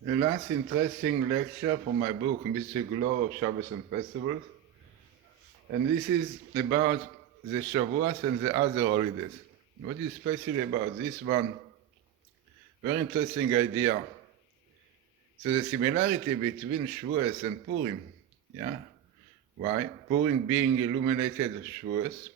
The last interesting lecture from my book, Mystic Law of Shabbos and Festivals, and this is about the Shavuoth and the other holidays. What is special about this one? Very interesting idea. So the similarity between Shavuos and Purim, yeah? Why? Purim being illuminated of Shavuos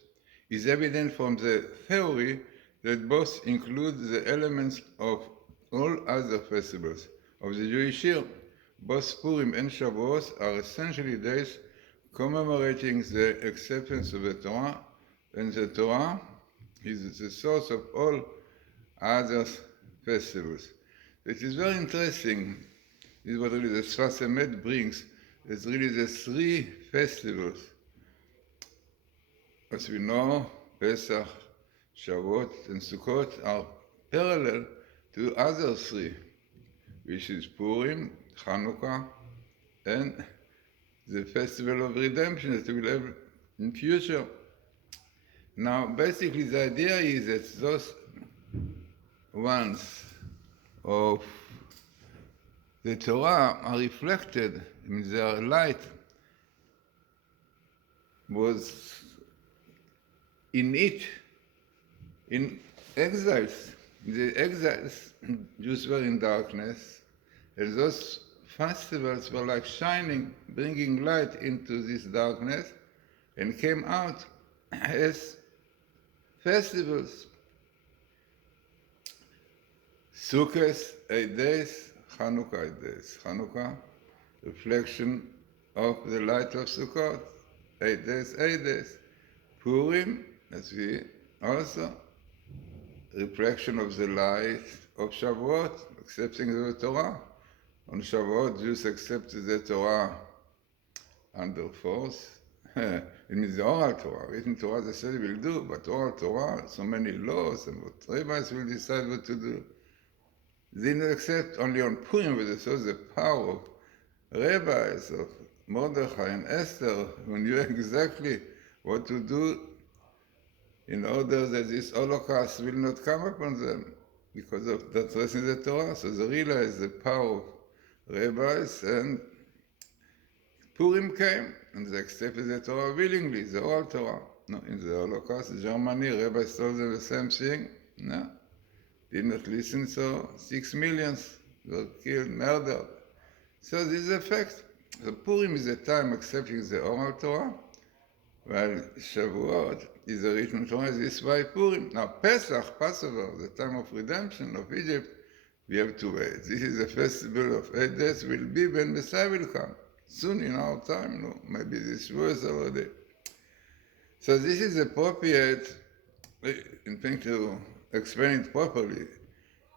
is evident from the theory that both include the elements of all other festivals of the Jewish year. Both Purim and Shavuot are essentially days commemorating the acceptance of the Torah, and the Torah is the source of all other festivals. It is very interesting. This is what really the Sfas Emet brings. It's really the three festivals. As we know, Pesach, Shavuot, and Sukkot are parallel to other three, which is Purim, Hanukkah, and the Festival of Redemption that we will have in future. Now, basically, the idea is that those ones of the Torah are reflected in their light was in it, in exiles. The exiles, Jews were in darkness, and those festivals were like shining, bringing light into this darkness, and came out as festivals. Sukkot, 8 days, Hanukkah, 8 days. Hanukkah, reflection of the light of Sukkot, 8 days, 8 days. Purim, as we also, reflection of the light of Shavuot, accepting the Torah. On Shavuot, Jews accepted the Torah under force. It means the oral Torah. Written Torah they said will do, but oral Torah, so many laws, and what rabbis will decide what to do. They didn't accept only on Purim, but they saw the power of rabbis, of Mordechai and Esther, who knew exactly what to do in order that this Holocaust will not come upon them, because of that rest in the Torah. So they realized the power of rabbis, and Purim came, and they accepted the Torah willingly, the oral Torah. No, in the Holocaust, Germany, rabbis told them the same thing. No, did not listen, so 6 million were killed, murdered. So this is a fact. So Purim is a time accepting the oral Torah, while Shavuot is a written Torah. This is why Purim. Now Pesach, Passover, the time of redemption of Egypt, we have to wait. This is a festival of 8 days, will be when Messiah will come. Soon in our time, no? Maybe this was already. So this is appropriate, in fact, to explain it properly.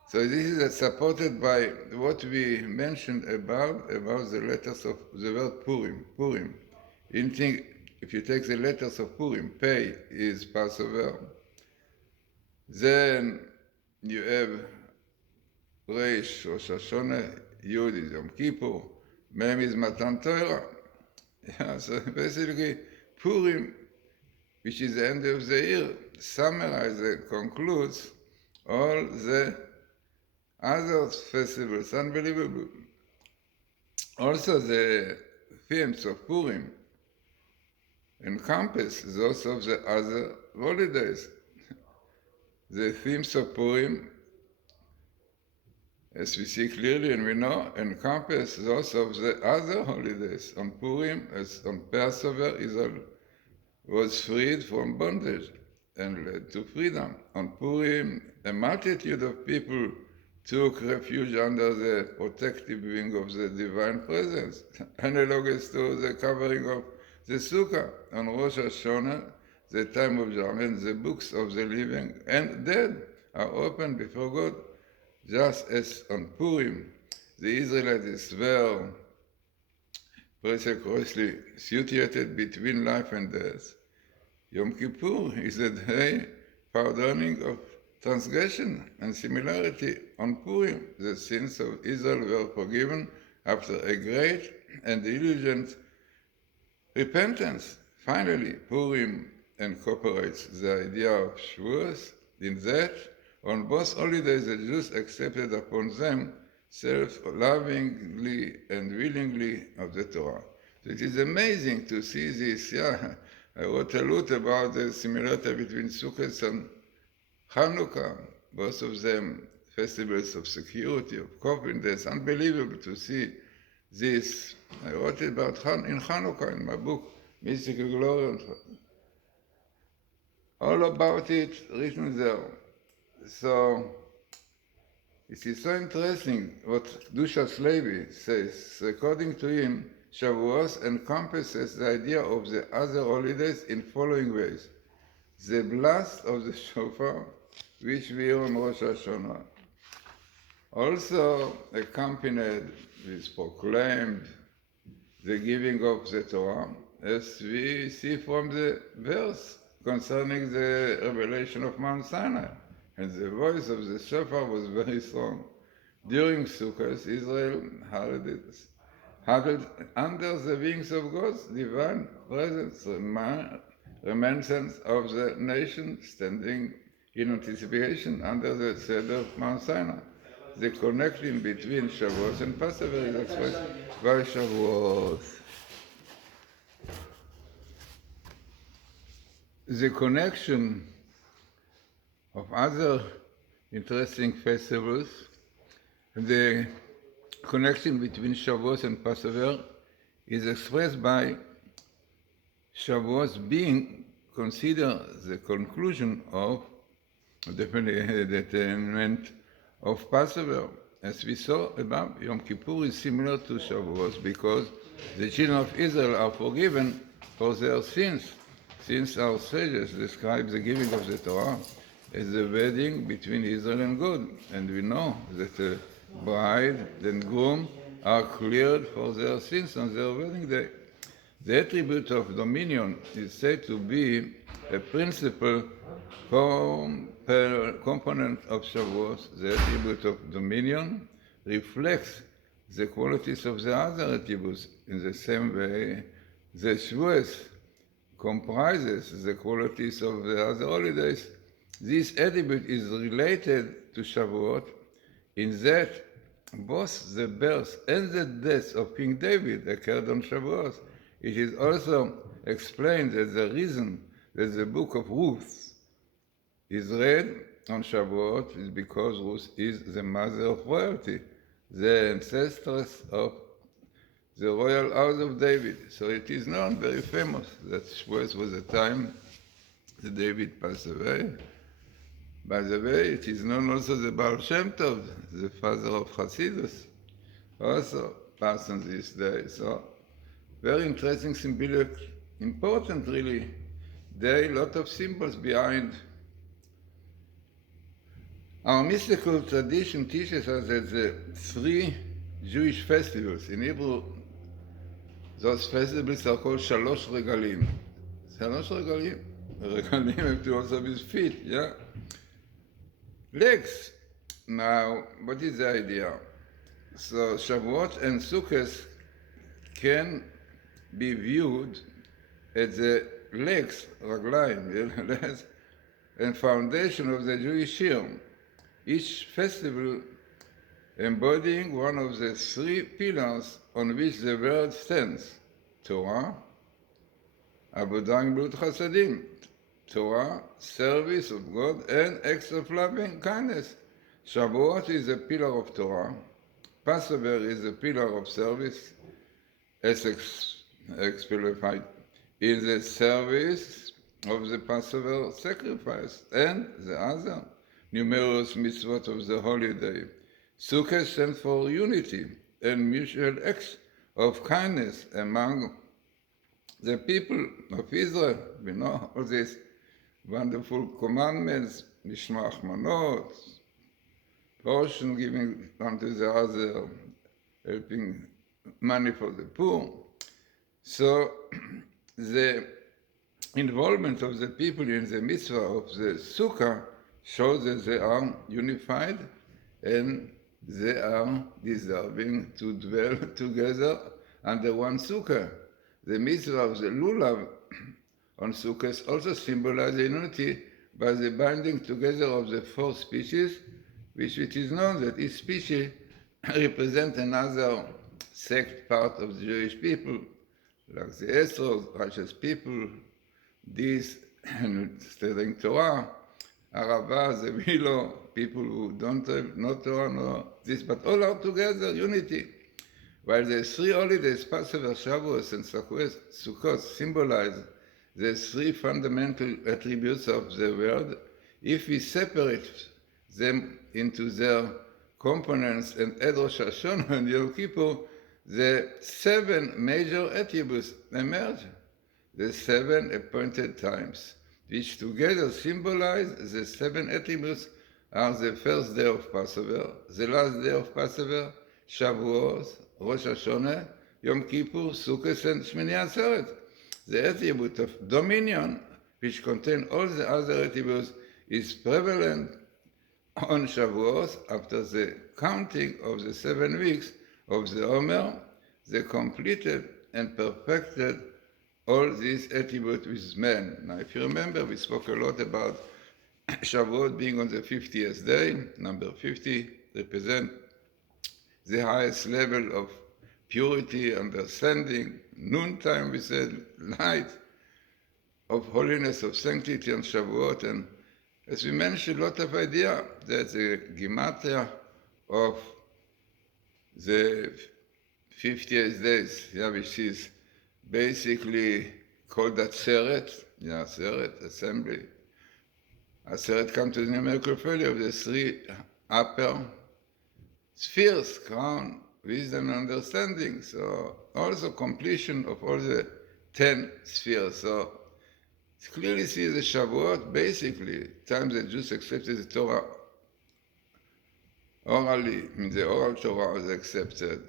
So this is supported by what we mentioned about the letters of the word Purim. Purim. If you take the letters of Purim, Pei is Passover, then you have Reish, Rosh Hashanah, Yud is Yom Kippur, Mem is Matan Torah. Yeah, so basically, Purim, which is the end of the year, summarizes and concludes all the other festivals. Unbelievable. Also, the themes of Purim encompass those of the other holidays. The themes of Purim, as we see clearly and we know, encompass those of the other holidays. On Purim, as on Passover, Israel was freed from bondage and led to freedom. On Purim, a multitude of people took refuge under the protective wing of the divine presence, analogous to the covering of the Sukkah. On Rosh Hashanah, the time of judgment, the books of the living and dead are opened before God. Just as on Purim, the Israelites were precisely situated between life and death, Yom Kippur is a day pardoning of transgression and similarity. On Purim, the sins of Israel were forgiven after a great and diligent repentance. Finally, Purim incorporates the idea of Shavuot in that on both holidays the Jews accepted upon them self-lovingly and willingly of the Torah. So it is amazing to see this. I wrote a lot about the similarity between Sukkot and Hanukkah, both of them festivals of security, of confidence. Unbelievable to see this. I wrote about in Hanukkah in my book, Matityahu Glazerson. All about it written there. So it is so interesting what Dushas Levi says. According to him, Shavuoth encompasses the idea of the other holidays in following ways. The blast of the shofar, which we hear on Rosh Hashanah, also accompanied with proclaimed the giving of the Torah, as we see from the verse concerning the revelation of Mount Sinai. And the voice of the shofar was very strong. During Sukkot, Israel huddled under the wings of God's divine presence, reminiscence of the nation standing in anticipation under the cedar of Mount Sinai. The connection between Shavuot and Passover is expressed by Shavuot. The connection of other interesting festivals, the connection between Shavuot and Passover is expressed by Shavuot being considered the conclusion of the attainment of Passover. As we saw above, Yom Kippur is similar to Shavuot because the children of Israel are forgiven for their sins, since our sages describe the giving of the Torah as the wedding between Israel and God. And we know that the bride and groom are cleared for their sins on their wedding day. The attribute of dominion is said to be a principal component of Shavuot. The attribute of dominion reflects the qualities of the other attributes. In the same way, the Shavuot comprises the qualities of the other holidays. This attribute is related to Shavuot in that both the birth and the death of King David occurred on Shavuot. It is also explained that the reason that the book of Ruth is read on Shavuot is because Ruth is the mother of royalty, the ancestress of the royal house of David. So it is known, very famous, that Shavuot was the time that David passed away. By the way, it is known also the Baal Shem Tov, the father of Hasidus, also passed on this day. So very interesting, symbolic, important really. There are a lot of symbols behind. Our mystical tradition teaches us that the three Jewish festivals, in Hebrew, those festivals are called Shalosh Regalim. Shalosh Regalim. Regalim have to also be feet, yeah? Legs. Now, what is the idea? So Shavuot and Sukkot can be viewed as the legs, raglayim, and foundation of the Jewish year. Each festival embodying one of the three pillars on which the world stands: Torah, Avodah Gemilut Chasadim, Torah, service of God, and acts of loving kindness. Shavuot is a pillar of Torah. Passover is a pillar of service, as exemplified in the service of the Passover sacrifice and the other numerous mitzvot of the holiday. Sukkot stands for unity and mutual acts of kindness among the people of Israel. We know all these wonderful commandments, Mishmach Manot, portion giving unto the other, helping money for the poor. So the involvement of the people in the mitzvah of the Sukkah shows that they are unified and they are deserving to dwell together under one Sukkah. The mitzvah of the Lulav on Sukkot also symbolizes unity by the binding together of the four species, which it is known that each species represent another sect part of the Jewish people, like the Esros, righteous people, these studying Torah, Arava, the Vilo, people who don't have no Torah, no this, but all are together, unity. While the three holidays, Passover, Shavuos, and Sukkot, symbolize the three fundamental attributes of the world, if we separate them into their components and add Rosh Hashanah and Yom Kippur, the seven major attributes emerge, the seven appointed times, which together symbolize the seven attributes are the first day of Passover, the last day of Passover, Shavuot, Rosh Hashanah, Yom Kippur, Sukkot, and Shmini Atzeret. The attribute of dominion, which contains all the other attributes, is prevalent on Shavuot after the counting of the 7 weeks of the Omer. They completed and perfected all these attributes with man. Now, if you remember, we spoke a lot about Shavuot being on the 50th day. Number 50 represents the highest level of purity, understanding. Noontime, we said, light of holiness, of sanctity on Shavuot. And as we mentioned, a lot of idea that the gematria of the 50th days, which is basically called Atzeret, Atzeret, assembly. Atzeret comes to the numerical value of the three upper spheres, crown, wisdom, and understanding. So also completion of all the 10 spheres. So it clearly see the Shavuot, basically, time the Jews accepted the Torah orally, the oral Torah was accepted.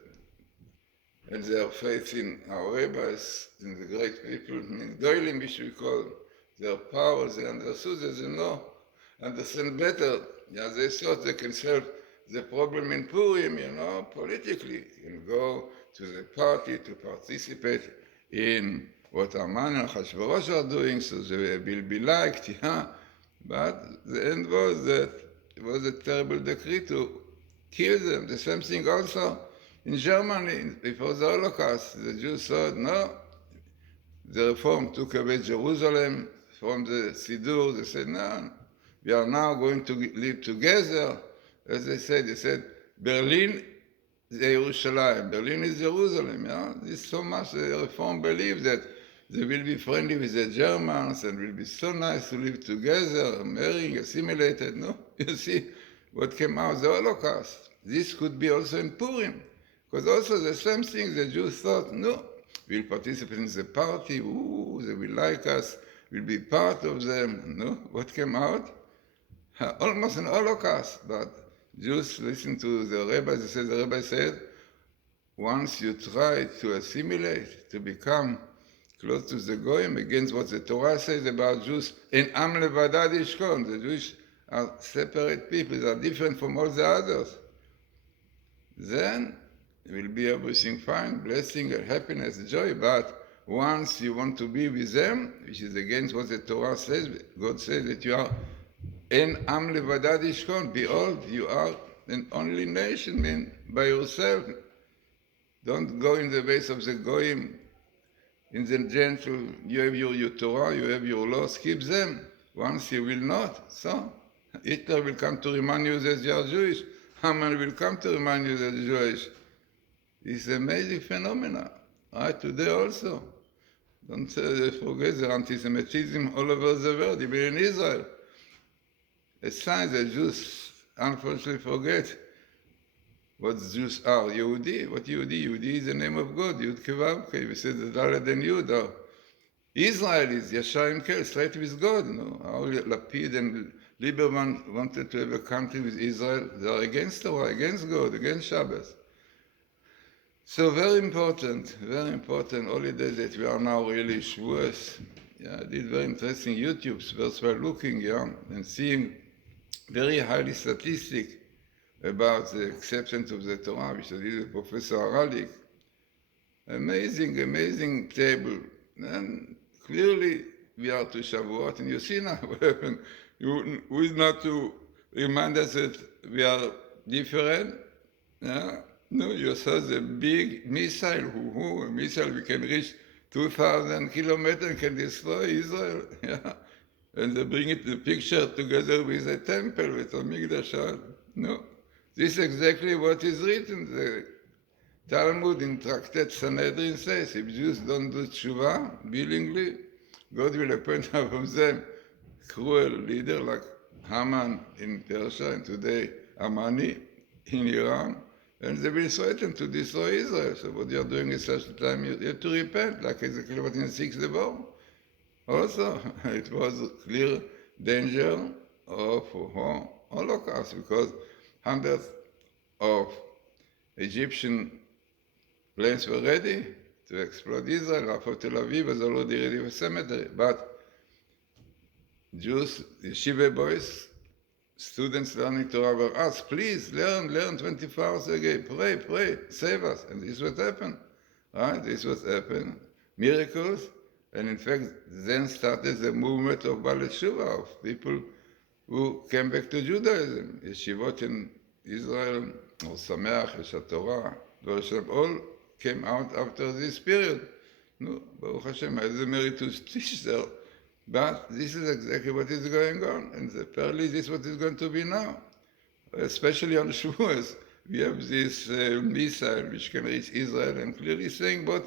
And their faith in our rabbis, in the great people, in Doilim, which we call their powers, they understood that they know, understand better. They thought they can solve the problem in Purim, politically. You can go to the party to participate in what Haman and Hashvarosh are doing, so they will be liked, But the end was that it was a terrible decree to kill them. The same thing also in Germany, before the Holocaust, the Jews thought, no, the reform took away Jerusalem from the Siddur. They said, no, we are now going to live together. As they said, Berlin is Jerusalem. Berlin is Jerusalem. This is so much the reform believed that they will be friendly with the Germans and will be so nice to live together, marrying, assimilated. No, you see what came out of the Holocaust. This could be also in Purim. Because also the same thing, the Jews thought, no, we'll participate in the party, they will like us, we'll be part of them. No, what came out? Almost an Holocaust, but Jews listened to the rabbis. The rabbi said, once you try to assimilate, to become close to the Goyim, against what the Torah says about Jews, in Am Levadad Yishkon, the Jews are separate people, they are different from all the others, then will be everything fine, blessing and happiness, joy. But once you want to be with them, which is against what the Torah says, God says that you are in Am Levadad Yishkon, behold, you are an only nation, by yourself. Don't go in the ways of the Goyim, in the gentle, you have your Torah, you have your laws, keep them. Once you will not, so Hitler will come to remind you that you are Jewish. Haman will come to remind you that you are Jewish. It's an amazing phenomenon. Right, today also. Don't forget the anti-Semitism all over the world, even in Israel. A sign that Jews unfortunately forget what Jews are. Yehudi, what Yehudi? Yehudi is the name of God. Yud Kevavke. We said the Daled and Yud. Israel is Yashar im Kel, straight with God. How Lapid and Lieberman wanted to have a country with Israel. They are against Torah, against God, against Shabbos. So very important holiday that we are now really Shavuos. I did very interesting YouTube first while looking, and seeing very highly statistic about the acceptance of the Torah, which I did with Professor Aralik. Amazing table. And clearly we are to Shavuot, and you see now what happened. Who is not to remind us that we are different? Yeah? No, you saw the big missile, a missile we can reach 2,000 kilometers and can destroy Israel. Yeah? And they bring it the picture together with a temple, with a Migdash. No, this is exactly what is written. The Talmud in Tractate Sanhedrin says, if Jews don't do tshuva willingly, God will appoint from them cruel leader like Haman in Persia and today Amani in Iran, and they will threaten to destroy Israel. So what you are doing at such a time, you have to repent, like exactly what in 6 Devar. Also, it was a clear danger of Holocaust because hundreds of Egyptian planes were ready to explode Israel. Half of Tel Aviv was already ready for cemetery. But Jews, yeshiva boys, students learning Torah were asked, please learn 24 hours a day, pray, save us. And this is what happened, right? This was happened. Miracles. And in fact, then started the movement of Baalei Teshuva, of people who came back to Judaism. Yeshivot in Israel, or Sameach, Yeshat Torah, all came out after this period. No, Baruch Hashem, I had the merit to teach there. But this is exactly what is going on, and apparently this is what is going to be now. Especially on Shavuoth, we have this missile which can reach Israel, and clearly saying what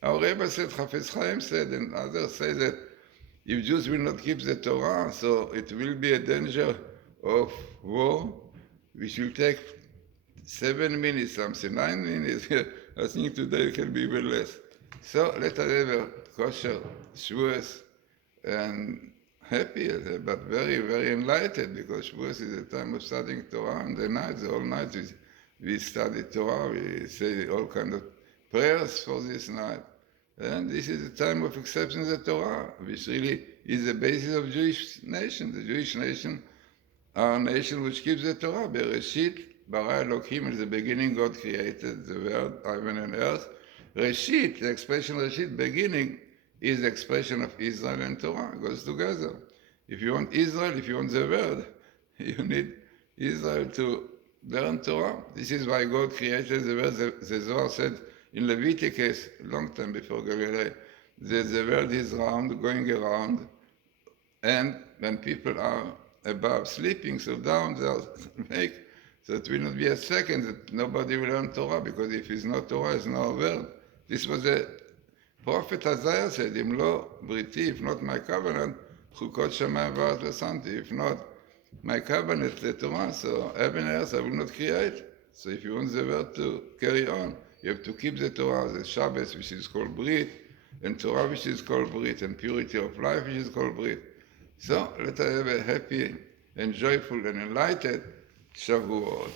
our Rebbe said, Chafetz Chaim said, and others say that if Jews will not keep the Torah, so it will be a danger of war, which will take 7 minutes, something, 9 minutes. I think today it can be even less. So let us have a kosher Shavuos and happy, but very, very enlightened, because Shavuos is a time of studying Torah, and the whole night we study Torah, we say all kinds of prayers for this night. And this is a time of accepting the Torah, which really is the basis of Jewish nation. The Jewish nation are a nation which keeps the Torah. Bereshit, bara Elohim, in the beginning God created the world, heaven and earth. Reshit, the expression Reshit, beginning, is the expression of Israel and Torah. It goes together. If you want Israel, if you want the world, you need Israel to learn Torah. This is why God created the world. The Zohar said in Leviticus, a long time before Galilei, that the world is round, going around, and when people are above sleeping, so down, they'll make, so it will not be a second that nobody will learn Torah, because if it's not Torah, it's no world. This was the prophet Isaiah said, Im lo briti, if not my covenant, chukot shamayim v'aretz l'samti, if not my covenant, the Torah, so heaven and earth I will not create. So if you want the world to carry on, you have to keep the Torah, the Shabbos, which is called Brit, and Torah, which is called Brit, and purity of life, which is called Brit. So let us have a happy and joyful and enlightened Shavuot.